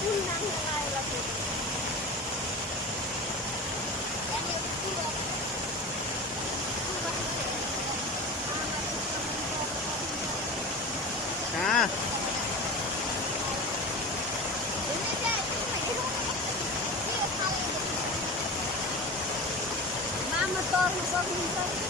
Unang nangalat ito. Yan yung tulog. Ah, Mama, torno, torno, torno.